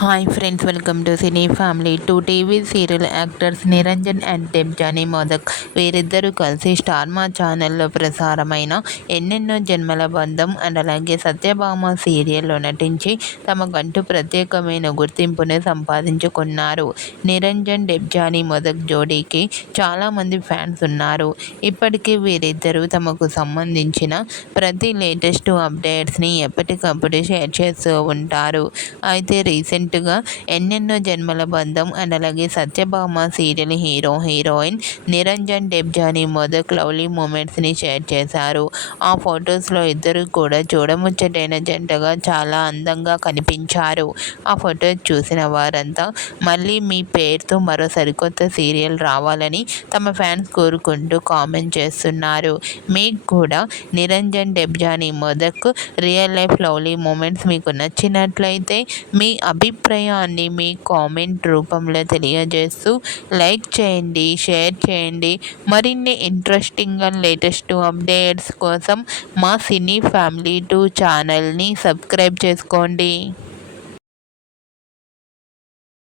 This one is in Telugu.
Hi friends, welcome to cine family. Two TV serial actors Niranjan and Debjani Modak వీరిద్దరూ కలిసి స్టార్ మా ఛానల్లో ప్రసారమైన ఎన్నెన్నో జన్మల బంధం అండ్ అలాగే సత్యభామ సీరియల్లో నటించి తమకంటూ ప్రత్యేకమైన గుర్తింపును సంపాదించుకున్నారు. నిరంజన్ దెబ్జానీ మోదక్ జోడీకి చాలామంది ఫ్యాన్స్ ఉన్నారు. ఇప్పటికీ వీరిద్దరూ తమకు సంబంధించిన ప్రతి లేటెస్ట్ అప్డేట్స్ని ఎప్పటికప్పుడు షేర్ చేస్తూ ఉంటారు. అయితే రీసెంట్గా ఎన్నెన్నో జన్మల బంధం అండ్ అలాగే Satyabhama serial hero heroine Niranjan Debjani Modak lovely మూమెంట్స్ని షేర్ చేశారు. ఆ ఫొటోస్లో ఇద్దరు కూడా చూడముచ్చటైన జంటగా చాలా అందంగా కనిపించారు. ఆ ఫొటోస్ చూసిన వారంతా మళ్ళీ మీ పేరుతో మరో సరికొత్త సీరియల్ రావాలని తమ ఫ్యాన్స్ కోరుకుంటూ కామెంట్ చేస్తున్నారు. మీకు కూడా Niranjan Debjani Modak real life lovely moments మీకు నచ్చినట్లయితే మీ అభిప్రాయాన్ని మీ కామెంట్ రూపంలో తెలియజేస్తూ లైక్ చేయండి, షేర్ చేయండి. మరిన్ని ఇంట్రెస్టింగ్ అండ్ లేటెస్ట్ అప్డేట్స్ కోసం మా సినీ ఫ్యామిలీ 2 ఛానల్ని సబ్స్క్రైబ్ చేసుకోండి.